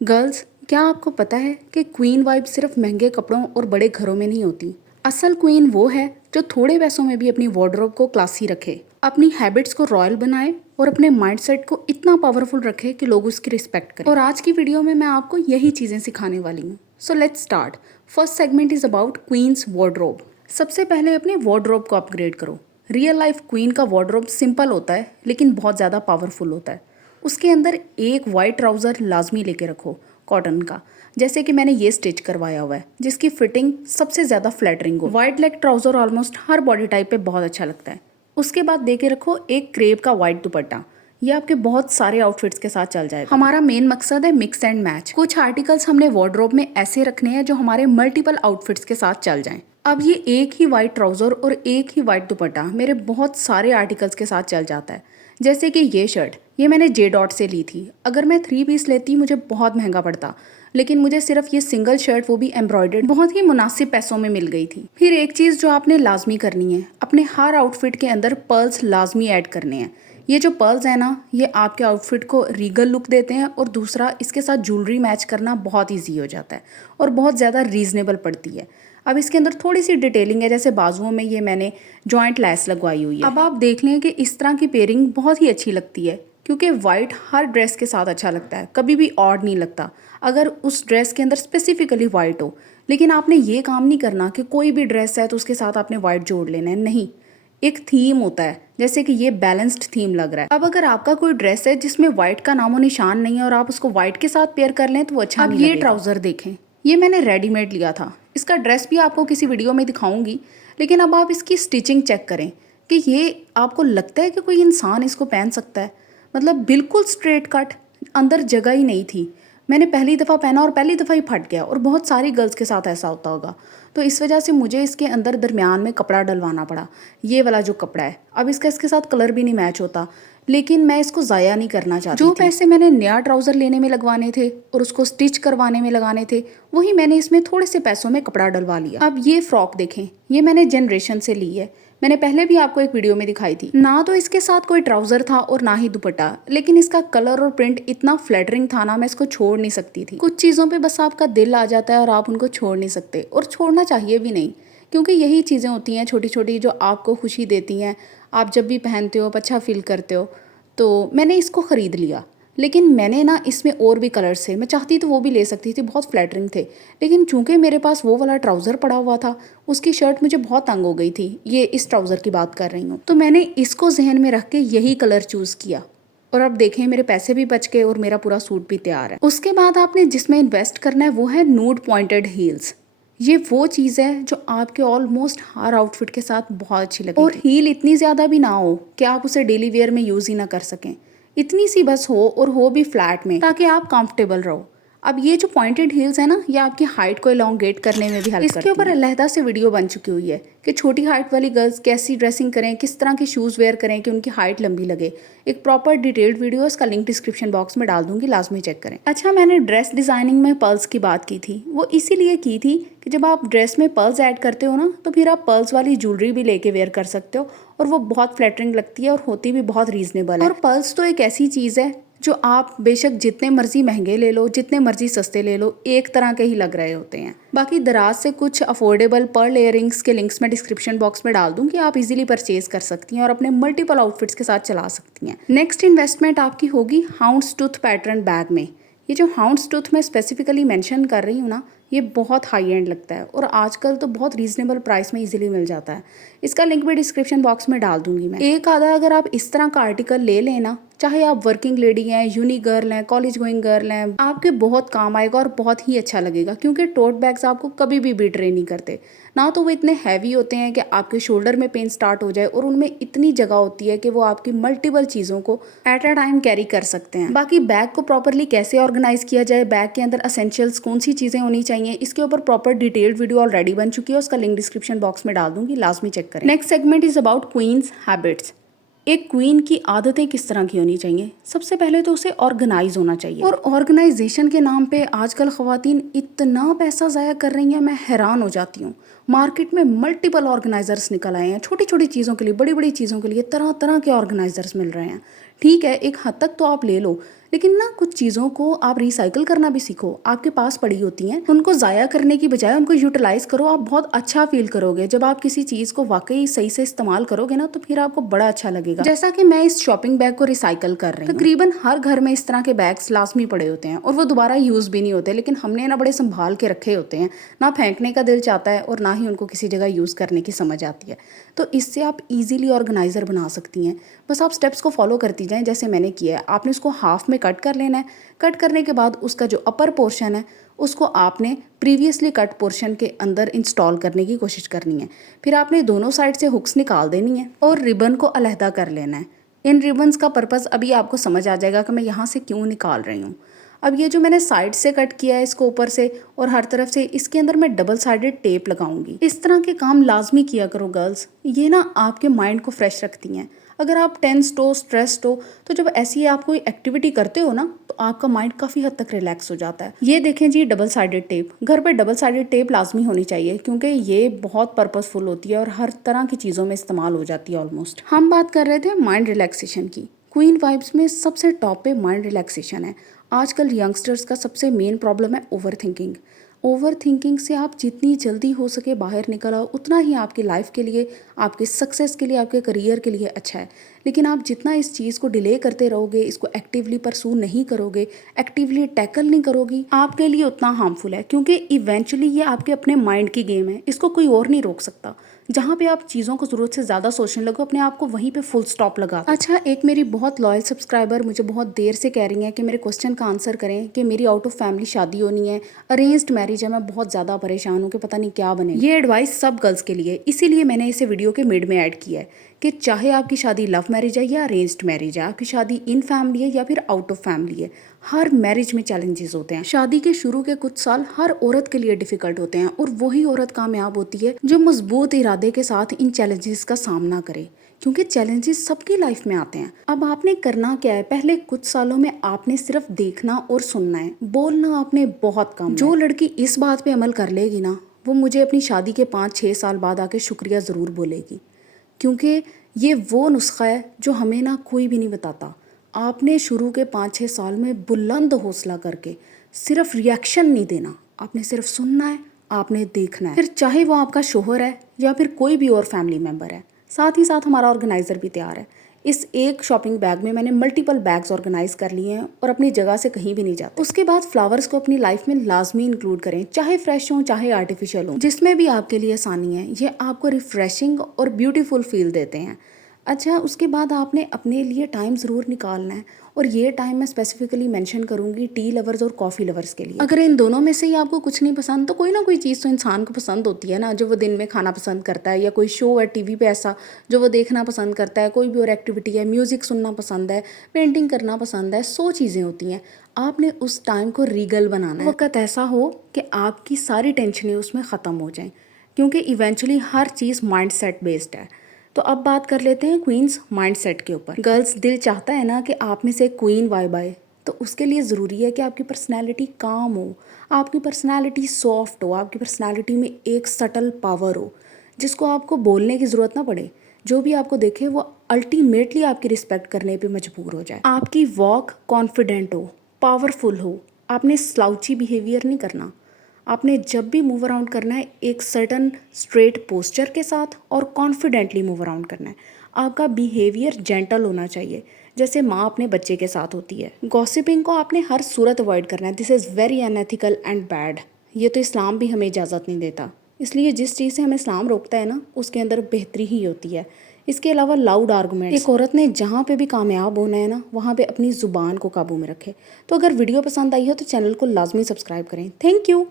Girls, क्या आपको पता है कि क्वीन वाइब सिर्फ महंगे कपड़ों और बड़े घरों में नहीं होती। असल क्वीन वो है जो थोड़े पैसों में भी अपनी वार्डरोब को क्लासी रखे, अपनी हैबिट्स को रॉयल बनाए और अपने माइंडसेट को इतना पावरफुल रखे कि लोग उसकी रिस्पेक्ट करें। और आज की वीडियो में मैं आपको यही चीज़ें सिखाने वाली हूँ। So let's start. First segment is about queen's wardrobe. सबसे पहले अपने वार्डरोब को अपग्रेड करो। रियल लाइफ क्वीन का वार्डरोब सिंपल होता है लेकिन बहुत ज़्यादा पावरफुल होता है। उसके अंदर एक वाइट ट्राउज़र लाजमी लेके रखो, कॉटन का, जैसे कि मैंने ये स्टिच करवाया हुआ है, जिसकी फिटिंग सबसे ज़्यादा फ्लैटरिंग हो। वाइट लेग ट्राउज़र ऑलमोस्ट हर बॉडी टाइप पे बहुत अच्छा लगता है। उसके बाद दे के रखो एक क्रेप का वाइट दुपट्टा। ये आपके बहुत सारे आउटफिट्स के साथ चल जाएगा। हमारा मेन मकसद है मिक्स एंड मैच। कुछ आर्टिकल्स हमने वार्डरोब में ऐसे रखने हैं जो हमारे मल्टीपल आउटफिट्स के साथ चल जाएं। अब ये एक ही वाइट ट्राउज़र और एक ही वाइट दुपट्टा मेरे बहुत सारे आर्टिकल्स के साथ चल जाता है। जैसे कि ये शर्ट, ये मैंने जे डॉट से ली थी। अगर मैं 3 पीस लेती मुझे बहुत महंगा पड़ता, लेकिन मुझे सिर्फ ये सिंगल शर्ट, वो भी एम्ब्रॉयडर्ड, बहुत ही मुनासिब पैसों में मिल गई थी। फिर एक चीज़ जो आपने लाजमी करनी है, अपने हर आउटफिट के अंदर पर्ल्स लाजमी ऐड करने हैं। ये जो पर्ल्स है ना, ये आपके आउटफिट को रीगल लुक देते हैं और दूसरा इसके साथ ज्वेलरी मैच करना बहुत ईजी हो जाता है और बहुत ज़्यादा रीजनेबल पड़ती है। अब इसके अंदर थोड़ी सी डिटेलिंग है, जैसे बाजुओं में ये मैंने जॉइंट लैस लगवाई हुई है। अब आप देख लें कि इस तरह की पेयरिंग बहुत ही अच्छी लगती है क्योंकि वाइट हर ड्रेस के साथ अच्छा लगता है, कभी भी ऑड नहीं लगता अगर उस ड्रेस के अंदर स्पेसिफिकली वाइट हो। लेकिन आपने ये काम नहीं करना कि कोई भी ड्रेस है तो उसके साथ आपने वाइट जोड़ लेना है, नहीं। एक थीम होता है, जैसे कि ये बैलेंस्ड थीम लग रहा है। अब अगर आपका कोई ड्रेस है जिसमें व्हाइट का नामो निशान नहीं है और आप उसको व्हाइट के साथ पेयर कर लें तो वो अच्छा नहीं लगेगा। अब ये ट्राउजर देखें, ये मैंने रेडीमेड लिया था। इसका ड्रेस भी आपको किसी वीडियो में दिखाऊंगी, लेकिन अब आप इसकी स्टिचिंग चेक करें कि ये आपको लगता है कि कोई इंसान इसको पहन सकता है। मतलब बिल्कुल स्ट्रेट कट, अंदर जगह ही नहीं थी। मैंने पहली दफ़ा पहना और पहली दफ़ा ही फट गया, और बहुत सारी गर्ल्स के साथ ऐसा होता होगा। तो इस वजह से मुझे इसके अंदर दरमियान में कपड़ा डलवाना पड़ा, ये वाला जो कपड़ा है। अब इसका इसके साथ कलर भी नहीं मैच होता, लेकिन मैं इसको ज़ाया नहीं करना चाहती। जो पैसे मैंने नया ट्राउज़र लेने में लगवाने थे और उसको स्टिच करवाने में लगाने थे, वही मैंने इसमें थोड़े से पैसों में कपड़ा डलवा लिया। अब ये फ्रॉक देखें, ये मैंने जनरेशन से ली है। मैंने पहले भी आपको एक वीडियो में दिखाई थी। ना तो इसके साथ कोई ट्राउजर था और ना ही दुपट्टा, लेकिन इसका कलर और प्रिंट इतना फ्लैटरिंग था ना, मैं इसको छोड़ नहीं सकती थी। कुछ चीज़ों पे बस आपका दिल आ जाता है और आप उनको छोड़ नहीं सकते, और छोड़ना चाहिए भी नहीं, क्योंकि यही चीज़ें होती हैं छोटी छोटी जो आपको खुशी देती हैं। आप जब भी पहनते हो, अच्छा फील करते हो। तो मैंने इसको ख़रीद लिया, लेकिन मैंने ना इसमें और भी कलर्स थे, मैं चाहती तो वो भी ले सकती थी, बहुत फ्लैटरिंग थे। लेकिन चूंकि मेरे पास वो वाला ट्राउज़र पड़ा हुआ था, उसकी शर्ट मुझे बहुत तंग हो गई थी। ये इस ट्राउज़र की बात कर रही हूँ। तो मैंने इसको जहन में रख के यही कलर चूज़ किया, और अब देखें मेरे पैसे भी बच गए और मेरा पूरा सूट भी तैयार है। उसके बाद आपने जिसमें इन्वेस्ट करना है वो है नूड पॉइंटेड हील्स। ये वो चीज़ है जो आपके ऑलमोस्ट हर आउटफिट के साथ बहुत अच्छी लगेगी। और हील इतनी ज़्यादा भी ना हो कि आप उसे डेली वेयर में यूज़ ही ना कर सकें, इतनी सी बस हो, और हो भी फ्लैट में, ताकि आप कंफर्टेबल रहो। अब ये जो पॉइंटेड हील्स है ना, ये आपकी हाइट को एलोंगेट करने में भी हेल्प करती है। इसके ऊपर अलहदा से वीडियो बन चुकी हुई है कि छोटी हाइट वाली गर्ल्स कैसी ड्रेसिंग करें, किस तरह के शूज़ वेयर करें कि उनकी हाइट लंबी लगे। एक प्रॉपर डिटेल्ड वीडियो, इसका लिंक डिस्क्रिप्शन बॉक्स में डाल दूंगी, लाजमी चेक करें। अच्छा, मैंने ड्रेस डिज़ाइनिंग में पर्ल्स की बात की थी, वो इसीलिए की थी कि जब आप ड्रेस में पर्ल्स ऐड करते हो ना, तो फिर आप पर्ल्स वाली ज्वेलरी भी लेके वेयर कर सकते हो, और वो बहुत फ्लैटरिंग लगती है और होती भी बहुत रीजनेबल है। और पर्ल्स तो एक ऐसी चीज़ है जो आप बेशक जितने मर्जी महंगे ले लो, जितने मर्जी सस्ते ले लो, एक तरह के ही लग रहे होते हैं। बाकी दराज से कुछ अफोर्डेबल पर्ल इयररिंग्स के लिंक्स मैं डिस्क्रिप्शन बॉक्स में डाल दूंगी, आप इजीली परचेज कर सकती हैं और अपने मल्टीपल आउटफिट्स के साथ चला सकती हैं। नेक्स्ट इन्वेस्टमेंट आपकी होगी हाउंड्सटूथ पैटर्न बैग में। ये जो हाउंड्सटूथ मैं स्पेसिफिकली मेंशन कर रही हूँ ना, ये बहुत हाई एंड लगता है और आजकल तो बहुत रीजनेबल प्राइस में इजीली मिल जाता है। इसका लिंक भी डिस्क्रिप्शन बॉक्स में डाल दूंगी मैं। एक आधा अगर आप इस तरह का आर्टिकल ले लेना, चाहे आप वर्किंग लेडी हैं, यूनी गर्ल हैं, कॉलेज गोइंग गर्ल हैं, आपके बहुत काम आएगा और बहुत ही अच्छा लगेगा, क्योंकि टोट बैग्स आपको कभी भी बिट्रे नहीं करते। ना तो वो इतने हैवी होते हैं कि आपके शोल्डर में पेन स्टार्ट हो जाए, और उनमें इतनी जगह होती है कि वो आपकी मल्टीपल चीज़ों को एट अ टाइम कैरी कर सकते हैं। बाकी बैग को प्रॉपरली कैसे ऑर्गेनाइज किया जाए, बैग के अंदर असेंशियल्स कौन सी चीज़ें होनी चाहिए, इसके ऊपर प्रॉपर डिटेल्ड वीडियो ऑलरेडी बन चुकी है, उसका लिंक डिस्क्रिप्शन बॉक्स में डाल दूंगी, लाजमी चेक करें। Next segment is about queen's habits. एक क्वीन की आदतें किस तरह की होनी चाहिए। सबसे पहले तो उसे ऑर्गेनाइज होना चाहिए, और ऑर्गेनाइजेशन के नाम पे आजकल ख़वातीन इतना पैसा ज़ाया कर रही हैं, मैं हैरान हो जाती हूँ। मार्केट में मल्टीपल ऑर्गेनाइजर्स निकल आए हैं, छोटी छोटी चीज़ों के लिए, बड़ी बड़ी चीज़ों के लिए तरह तरह के ऑर्गेनाइजर्स मिल रहे हैं। ठीक है, एक हद तक तो आप ले लो, लेकिन ना कुछ चीज़ों को आप रिसाइकिल करना भी सीखो। आपके पास पड़ी होती हैं, उनको ज़ाया करने की बजाय उनको यूटिलाइज करो। आप बहुत अच्छा फील करोगे जब आप किसी चीज़ को वाकई सही से इस्तेमाल करोगे ना, तो फिर आपको बड़ा अच्छा लगेगा। जैसा कि मैं इस शॉपिंग बैग को रिसाइकिल कर रही हूँ। तकरीबन हर घर में इस तरह के बैग्स लाजमी पड़े होते हैं और वो दोबारा यूज़ भी नहीं होते, लेकिन हमने ना बड़े संभाल के रखे होते हैं। ना फेंकने का दिल चाहता है और ना ही उनको किसी जगह यूज़ करने की समझ आती है। तो इससे आप इजीली ऑर्गेनाइजर बना सकती हैं। बस आप स्टेप्स को फॉलो करती जाएं जैसे मैंने किया है। आपने उसको हाफ में कट कर लेना है। कट करने के बाद उसका जो अपर पोर्शन है उसको आपने प्रीवियसली कट पोर्शन के अंदर इंस्टॉल करने की कोशिश करनी है। फिर आपने दोनों साइड से हुक्स निकाल देनी है और रिबन को अलहदा कर लेना है। इन रिबन्स का पर्पज़ अभी आपको समझ आ जाएगा कि मैं यहाँ से क्यों निकाल रही हूँ। अब ये जो मैंने साइड से कट किया है इसको ऊपर से और हर तरफ से, इसके अंदर मैं डबल साइडेड टेप लगाऊंगी। इस तरह के काम लाजमी किया करो गर्ल्स, ये ना आपके माइंड को फ्रेश रखती हैं। अगर आप टेंस्ड हो, स्ट्रेस्ड हो, तो जब ऐसी आप कोई एक्टिविटी करते हो ना, तो आपका माइंड काफ़ी हद तक रिलैक्स हो जाता है। ये देखें जी, डबल साइडेड टेप। घर पे डबल साइडेड टेप लाजमी होनी चाहिए क्योंकि ये बहुत पर्पसफुल होती है और हर तरह की चीज़ों में इस्तेमाल हो जाती है ऑलमोस्ट। हम बात कर रहे थे माइंड रिलैक्सेशन की। क्वीन वाइब्स में सबसे टॉप पे माइंड रिलैक्सेशन है। आजकल यंगस्टर्स का सबसे मेन प्रॉब्लम है ओवर थिंकिंग। ओवर थिंकिंग से आप जितनी जल्दी हो सके बाहर निकल आओ, उतना ही आपकी लाइफ के लिए, आपके सक्सेस के लिए, आपके करियर के लिए अच्छा है। लेकिन आप जितना इस चीज़ को डिले करते रहोगे, इसको एक्टिवली परसू नहीं करोगे, एक्टिवली टैकल नहीं करोगी, आपके लिए उतना हार्मफुल है क्योंकि इवेंचुअली ये आपके अपने माइंड की गेम है। इसको कोई और नहीं रोक सकता। जहाँ पे आप चीज़ों को ज़रूरत से ज़्यादा सोचने लगो, अपने आप को वहीं पे फुल स्टॉप लगा दो। अच्छा, एक मेरी बहुत लॉयल सब्सक्राइबर मुझे बहुत देर से कह रही है कि मेरे क्वेश्चन का आंसर करें कि मेरी आउट ऑफ फैमिली शादी होनी है, अरेंज्ड मैरिज है, मैं बहुत ज़्यादा परेशान हूँ कि पता नहीं क्या बने। ये एडवाइस सब गर्ल्स के लिए, इसीलिए मैंने इसे वीडियो के मिड में ऐड किया है कि चाहे आपकी शादी लव मैरिज है या अरेंज्ड मैरिज है, आपकी शादी इन फैमिली है या फिर आउट ऑफ फैमिली है, हर मैरिज में चैलेंजेस होते हैं। शादी के शुरू के कुछ साल हर औरत के लिए डिफिकल्ट होते हैं और वही औरत कामयाब होती है जो मजबूत इरादे के साथ इन चैलेंजेस का सामना करे, क्योंकि चैलेंजेस सबकी लाइफ में आते हैं। अब आपने करना क्या है, पहले कुछ सालों में आपने सिर्फ देखना और सुनना है, बोलना आपने बहुत कम। जो लड़की इस बात पे अमल कर लेगी ना, वो मुझे अपनी शादी के 5-6 साल बाद आके शुक्रिया ज़रूर बोलेगी, क्योंकि ये वो नुस्खा है जो हमें ना कोई भी नहीं बताता। आपने शुरू के 5-6 साल में बुलंद हौसला करके सिर्फ रिएक्शन नहीं देना, आपने सिर्फ सुनना है, आपने देखना है। फिर चाहे वो आपका शोहर है या फिर कोई भी और फैमिली मेम्बर है। साथ ही साथ हमारा ऑर्गेनाइज़र भी तैयार है। इस एक शॉपिंग बैग में मैंने मल्टीपल बैग्स ऑर्गेनाइज कर लिए हैं और अपनी जगह से कहीं भी नहीं जाते। उसके बाद फ्लावर्स को अपनी लाइफ में लाजमी इंक्लूड करें, चाहे फ्रेश हो चाहे आर्टिफिशियल हो, जिसमें भी आपके लिए आसानी है। ये आपको रिफ्रेशिंग और ब्यूटीफुल फील देते हैं। अच्छा, उसके बाद आपने अपने लिए टाइम ज़रूर निकालना है और ये टाइम मैं स्पेसिफिकली मेंशन करूँगी टी लवर्स और कॉफ़ी लवर्स के लिए। अगर इन दोनों में से ही आपको कुछ नहीं पसंद, तो कोई ना कोई चीज़ तो इंसान को पसंद होती है ना, जो वो दिन में खाना पसंद करता है, या कोई शो है टीवी पे ऐसा जो वो देखना पसंद करता है, कोई भी और एक्टिविटी है, म्यूज़िक सुनना पसंद है, पेंटिंग करना पसंद है, 100 चीज़ें होती हैं। आपने उस टाइम को रीगल बनाना है। वक्त ऐसा हो कि आपकी सारी टेंशनें उसमें ख़त्म हो जाएं, क्योंकि इवेंचुअली हर चीज़ माइंड सेट बेस्ड है। तो अब बात कर लेते हैं क्वींस माइंडसेट के ऊपर। गर्ल्स, दिल चाहता है ना कि आप में से क्वीन वाइब आए, तो उसके लिए ज़रूरी है कि आपकी पर्सनैलिटी काम हो, आपकी पर्सनैलिटी सॉफ्ट हो, आपकी पर्सनैलिटी में एक सटल पावर हो जिसको आपको बोलने की ज़रूरत ना पड़े। जो भी आपको देखे वो अल्टीमेटली आपकी रिस्पेक्ट करने पे मजबूर हो जाए। आपकी वॉक कॉन्फिडेंट हो, पावरफुल हो। आपने स्लाउची बिहेवियर नहीं करना। आपने जब भी मूव अराउंड करना है एक सर्टन स्ट्रेट पोस्चर के साथ और कॉन्फिडेंटली मूव अराउंड करना है। आपका बिहेवियर जेंटल होना चाहिए, जैसे माँ अपने बच्चे के साथ होती है। गॉसिपिंग को आपने हर सूरत अवॉइड करना है। This is very unethical and bad. ये तो इस्लाम भी हमें इजाज़त नहीं देता। इसलिए जिस चीज़ से हमें इस्लाम रोकता है ना, उसके अंदर बेहतरी ही होती है। इसके अलावा लाउड आर्गूमेंट, एक औरत ने जहाँ पे भी कामयाब होना है ना, वहाँ पे अपनी ज़ुबान को काबू में रखे। तो अगर वीडियो पसंद आई हो तो चैनल को लाजमी सब्सक्राइब करें। Thank you.